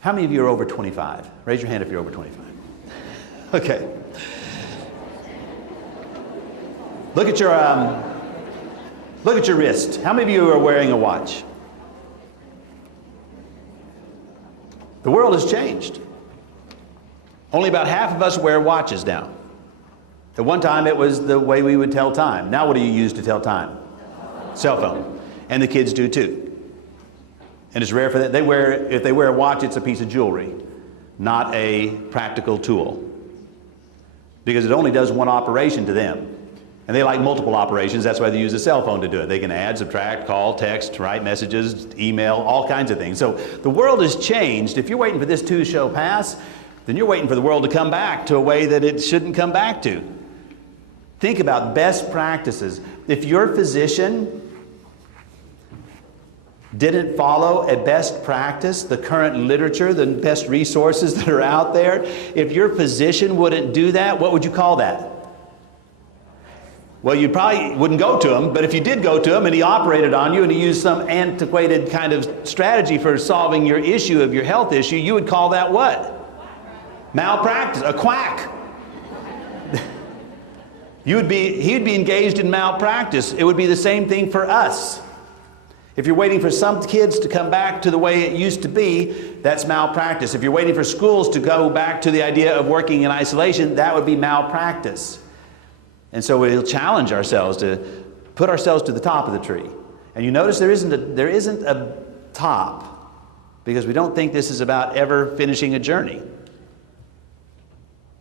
How many of you are over 25? Raise your hand if you're over 25. Okay. Look at your wrist. How many of you are wearing a watch? The world has changed. Only about half of us wear watches now. At one time, it was the way we would tell time. Now, what do you use to tell time? Cell phone. And the kids do too. And it's rare for that. If they wear a watch, it's a piece of jewelry, not a practical tool. Because it only does one operation to them. And they like multiple operations. That's why they use a cell phone to do it. They can add, subtract, call, text, write messages, email, all kinds of things. So the world has changed. If you're waiting for this to show pass, then you're waiting for the world to come back to a way that it shouldn't come back to. Think about best practices. If your physician didn't follow a best practice, the current literature, the best resources that are out there, if your physician wouldn't do that, what would you call that? Well, you probably wouldn't go to him, but if you did go to him and he operated on you and he used some antiquated kind of strategy for solving your issue of your health issue, you would call that what? Malpractice, a quack. He'd be engaged in malpractice. It would be the same thing for us. If you're waiting for some kids to come back to the way it used to be, that's malpractice. If you're waiting for schools to go back to the idea of working in isolation, that would be malpractice. And so we'll challenge ourselves to put ourselves to the top of the tree. And you notice there isn't a top, because we don't think this is about ever finishing a journey.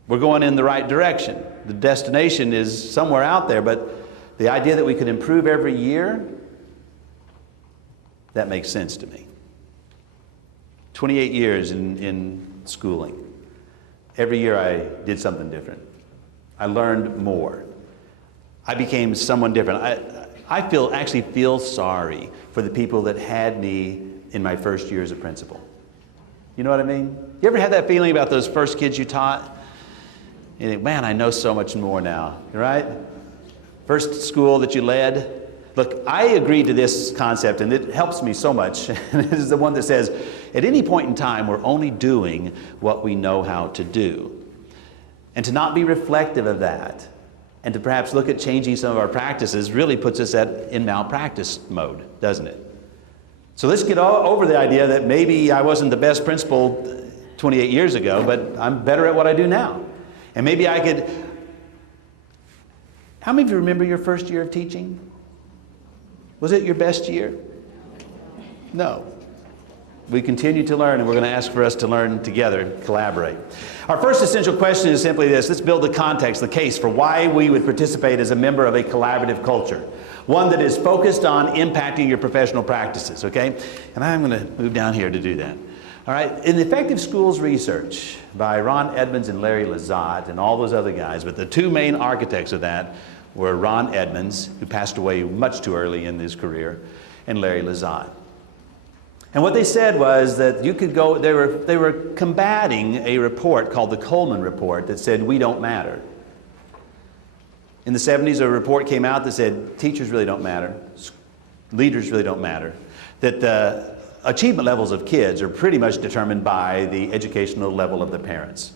We're going in the right direction. The destination is somewhere out there, but the idea that we could improve every year, that makes sense to me. 28 years in schooling. Every year I did something different. I learned more. I became someone different. I actually feel sorry for the people that had me in my first year as a principal. You know what I mean? You ever had that feeling about those first kids you taught? You think, man, I know so much more now, right? First school that you led. Look, I agreed to this concept, and it helps me so much. It is the one that says, at any point in time, we're only doing what we know how to do. And to not be reflective of that, and to perhaps look at changing some of our practices, really puts us in malpractice mode, doesn't it? So let's get over the idea that maybe I wasn't the best principal 28 years ago, but I'm better at what I do now. And maybe I could... How many of you remember your first year of teaching? Was it your best year? No. We continue to learn, and we're going to ask for us to learn together, collaborate. Our first essential question is simply this. Let's build the context, the case for why we would participate as a member of a collaborative culture. One that is focused on impacting your professional practices, okay? And I'm going to move down here to do that. All right, in Effective Schools Research by Ron Edmonds and Larry Lazat and all those other guys, but the two main architects of that were Ron Edmonds, who passed away much too early in his career, and Larry Lazat. And what they said was that you could go, they were combating a report called the Coleman Report that said, we don't matter. In the 70s, a report came out that said, teachers really don't matter, leaders really don't matter, that the achievement levels of kids are pretty much determined by the educational level of the parents.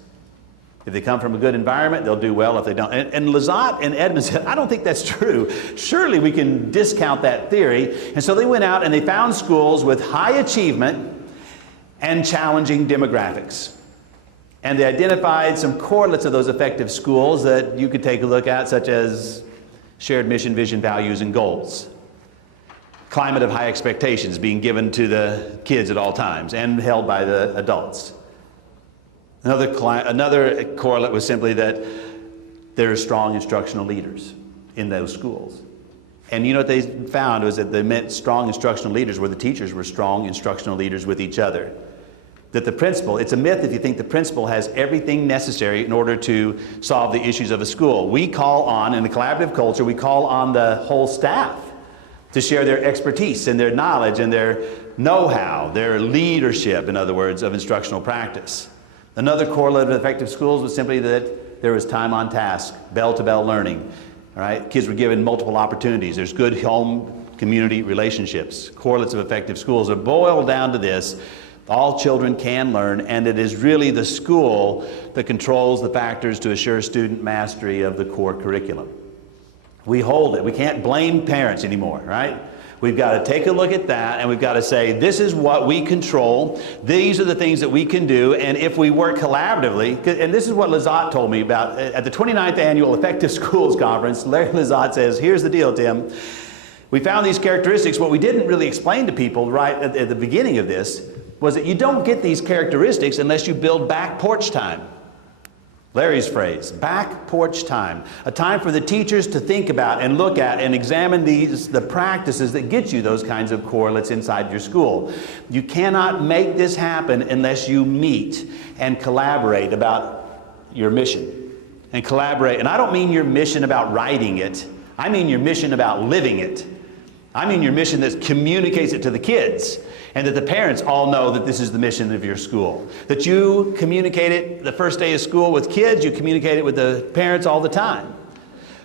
If they come from a good environment, they'll do well. If they don't, and Lazat and Edmonds said, I don't think that's true. Surely we can discount that theory. And so they went out and they found schools with high achievement and challenging demographics. And they identified some correlates of those effective schools that you could take a look at, such as shared mission, vision, values, and goals. Climate of high expectations being given to the kids at all times and held by the adults. Another correlate was simply that there are strong instructional leaders in those schools. And you know what they found was that they meant strong instructional leaders where the teachers were strong instructional leaders with each other. That the principal, it's a myth if you think the principal has everything necessary in order to solve the issues of a school. We call on, in a collaborative culture, we call on the whole staff to share their expertise and their knowledge and their know-how, their leadership, in other words, of instructional practice. Another correlate of effective schools was simply that there was time on task, bell-to-bell learning. All right? Kids were given multiple opportunities. There's good home community relationships. Correlates of effective schools are boiled down to this, All children can learn, and it is really the school that controls the factors to assure student mastery of the core curriculum. We hold it. We can't blame parents anymore, right? We've got to take a look at that, and we've got to say, this is what we control. These are the things that we can do, and if we work collaboratively, and this is what Lizotte told me about at the 29th Annual Effective Schools Conference. Larry Lizotte says, here's the deal, Tim. We found these characteristics. What we didn't really explain to people right at the beginning of this was that you don't get these characteristics unless you build back porch time. Larry's phrase, back porch time. A time for the teachers to think about and look at and examine the practices that get you those kinds of correlates inside your school. You cannot make this happen unless you meet and collaborate about your mission. And collaborate, and I don't mean your mission about writing it. I mean your mission about living it. I mean your mission that communicates it to the kids, and that the parents all know that this is the mission of your school. That you communicate it the first day of school with kids, you communicate it with the parents all the time.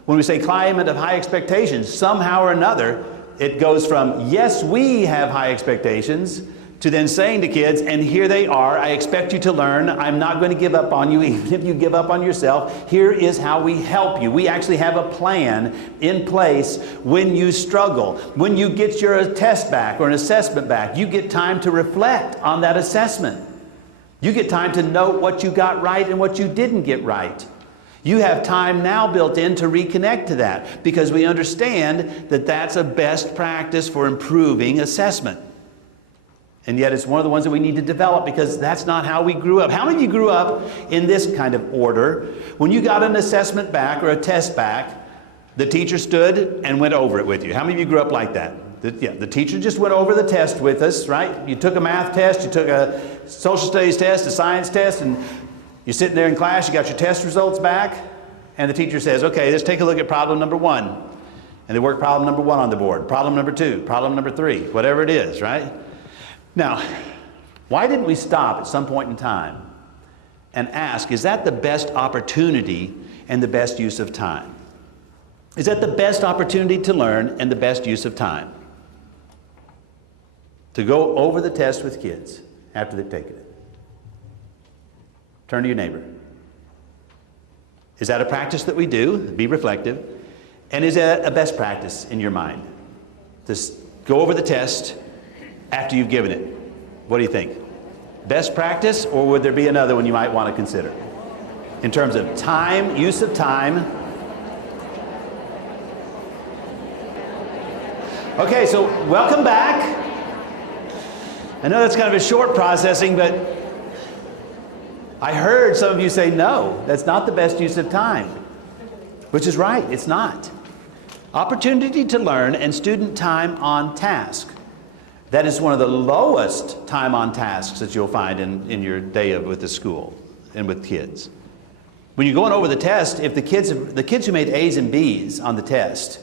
When we say climate of high expectations, somehow or another, it goes from, yes, we have high expectations, to then saying to kids, and here they are, I expect you to learn, I'm not going to give up on you even if you give up on yourself. Here is how we help you. We actually have a plan in place when you struggle. When you get your test back or an assessment back, you get time to reflect on that assessment. You get time to note what you got right and what you didn't get right. You have time now built in to reconnect to that, because we understand that that's a best practice for improving assessment. And yet it's one of the ones that we need to develop, because that's not how we grew up. How many of you grew up in this kind of order? When you got an assessment back or a test back, the teacher stood and went over it with you. How many of you grew up like that? The teacher just went over the test with us, right? You took a math test, you took a social studies test, a science test, and you're sitting there in class, you got your test results back, and the teacher says, okay, let's take a look at problem number 1. And they work problem number 1 on the board, problem number 2, problem number 3, whatever it is, right? Now, why didn't we stop at some point in time and ask, is that the best opportunity and the best use of time? Is that the best opportunity to learn and the best use of time? To go over the test with kids after they've taken it. Turn to your neighbor. Is that a practice that we do? Be reflective. And is that a best practice in your mind? Just go over the test after you've given it. What do you think? Best practice, or would there be another one you might want to consider? In terms of time, use of time. Okay, so welcome back. I know that's kind of a short processing, but I heard some of you say, no, that's not the best use of time. Which is right, it's not. Opportunity to learn and student time on task. That is one of the lowest time on tasks that you'll find in your day with the school and with kids. When you're going over the test, if the kids who made A's and B's on the test,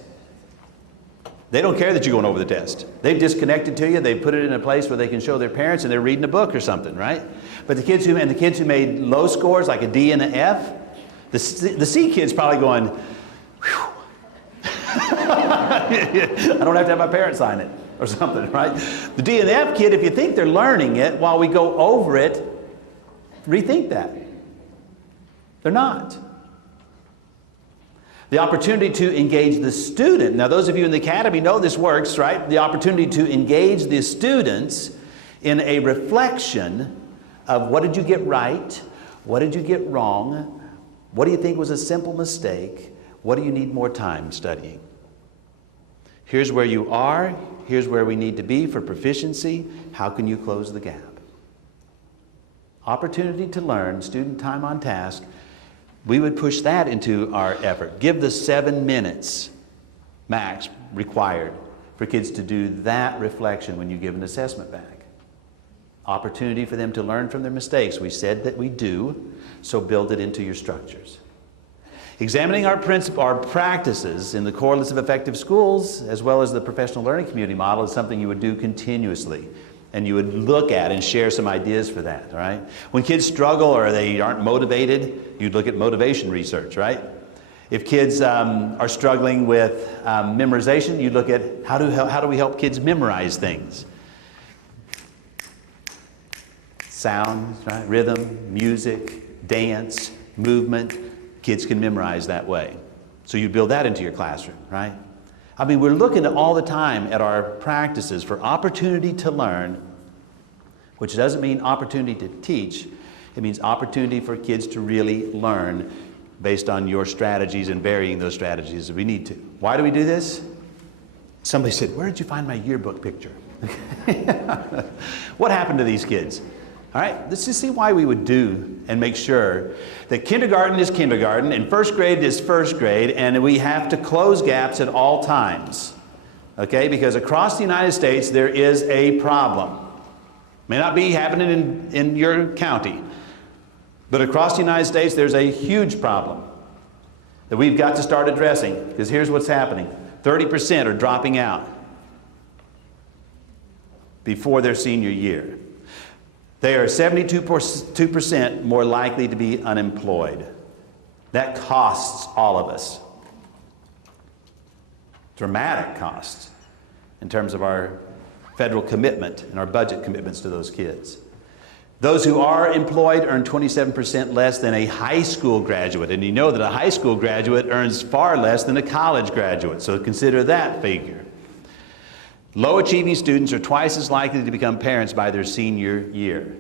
they don't care that you're going over the test. They've disconnected to you. They've put it in a place where they can show their parents, and they're reading a book or something, right? But the kids who made low scores, like a D and an F, the C kid's probably going, whew. I don't have to have my parents sign it or something, right? The D and the F kid, if you think they're learning it while we go over it, rethink that. They're not. The opportunity to engage the student. Now, those of you in the academy know this works, right? The opportunity to engage the students in a reflection of what did you get right? What did you get wrong? What do you think was a simple mistake? What do you need more time studying? Here's where you are. Here's where we need to be for proficiency. How can you close the gap? Opportunity to learn, student time on task. We would push that into our effort. Give the 7 minutes max required for kids to do that reflection when you give an assessment back. Opportunity for them to learn from their mistakes. We said that we do, so build it into your structures. Examining our practices in the correlates of effective schools, as well as the professional learning community model, is something you would do continuously. And you would look at and share some ideas for that, all right? When kids struggle or they aren't motivated, you'd look at motivation research, right? If kids are struggling with memorization, you'd look at how do we help kids memorize things? Sound, right? Rhythm, music, dance, movement. Kids can memorize that way. So you build that into your classroom, right? I mean, we're looking all the time at our practices for opportunity to learn, which doesn't mean opportunity to teach. It means opportunity for kids to really learn based on your strategies and varying those strategies if we need to. Why do we do this? Somebody said, "Where did you find my yearbook picture?" What happened to these kids? All right, let's just see why we would do and make sure that kindergarten is kindergarten and first grade is first grade, and we have to close gaps at all times. Okay, because across the United States there is a problem. May not be happening in your county, but across the United States there's a huge problem that we've got to start addressing, because here's what's happening. 30% are dropping out before their senior year. They are 72% more likely to be unemployed. That costs all of us. Dramatic costs in terms of our federal commitment and our budget commitments to those kids. Those who are employed earn 27% less than a high school graduate. And you know that a high school graduate earns far less than a college graduate. So consider that figure. Low achieving students are twice as likely to become parents by their senior year.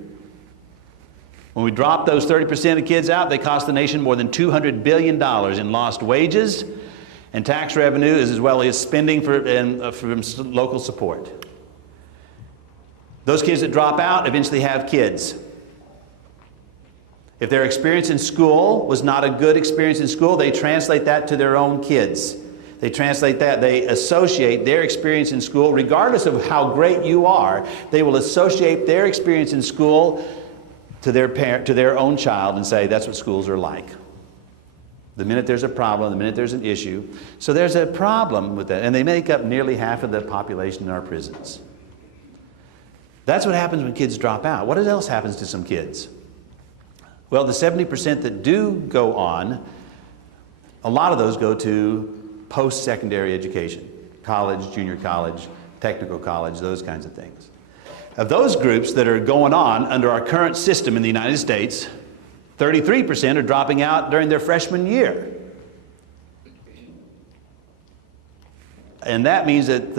When we drop those 30% of kids out, they cost the nation more than $200 billion in lost wages and tax revenue, as well as spending from local support. Those kids that drop out eventually have kids. If their experience in school was not a good experience in school, they translate that to their own kids. They translate that, they associate their experience in school, regardless of how great you are, they will associate their experience in school to their parent, to their own child, and say that's what schools are like. The minute there's a problem, the minute there's an issue. So there's a problem with that, and they make up nearly half of the population in our prisons. That's what happens when kids drop out. What else happens to some kids? Well, the 70% that do go on, a lot of those go to post-secondary education, college, junior college, technical college, those kinds of things. Of those groups that are going on under our current system in the United States, 33% are dropping out during their freshman year. And that means that,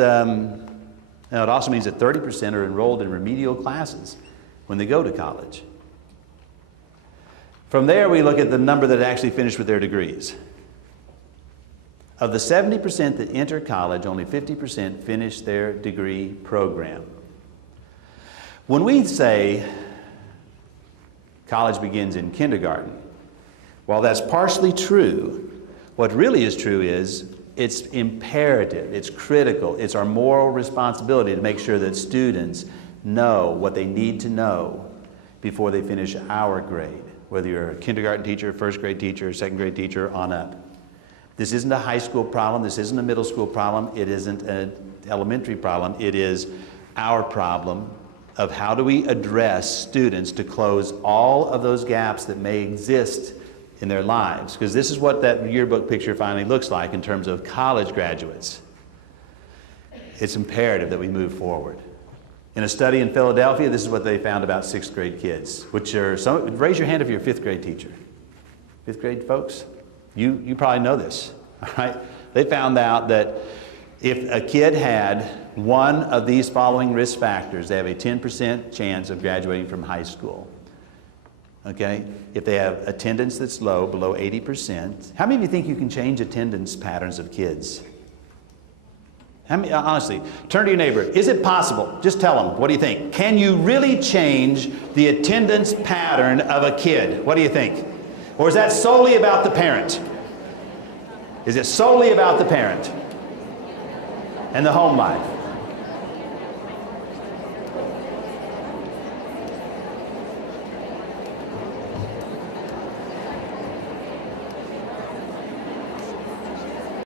it also means that 30% are enrolled in remedial classes when they go to college. From there, we look at the number that actually finish with their degrees. Of the 70% that enter college, only 50% finish their degree program. When we say college begins in kindergarten, while that's partially true, what really is true is it's imperative, it's critical, it's our moral responsibility to make sure that students know what they need to know before they finish our grade, whether you're a kindergarten teacher, first grade teacher, second grade teacher, on up. This isn't a high school problem, this isn't a middle school problem, it isn't an elementary problem, it is our problem of how do we address students to close all of those gaps that may exist in their lives. Because this is what that yearbook picture finally looks like in terms of college graduates. It's imperative that we move forward. In a study in Philadelphia, this is what they found about sixth grade kids, which are some, raise your hand if you're a fifth grade teacher. Fifth grade folks, you probably know this, all right? They found out that if a kid had one of these following risk factors, they have a 10% chance of graduating from high school. Okay? If they have attendance that's low, below 80%. How many of you think you can change attendance patterns of kids? How many, honestly, turn to your neighbor. Is it possible? Just tell them. What do you think? Can you really change the attendance pattern of a kid? What do you think? Or is that solely about the parent? Is it solely about the parent and the home life?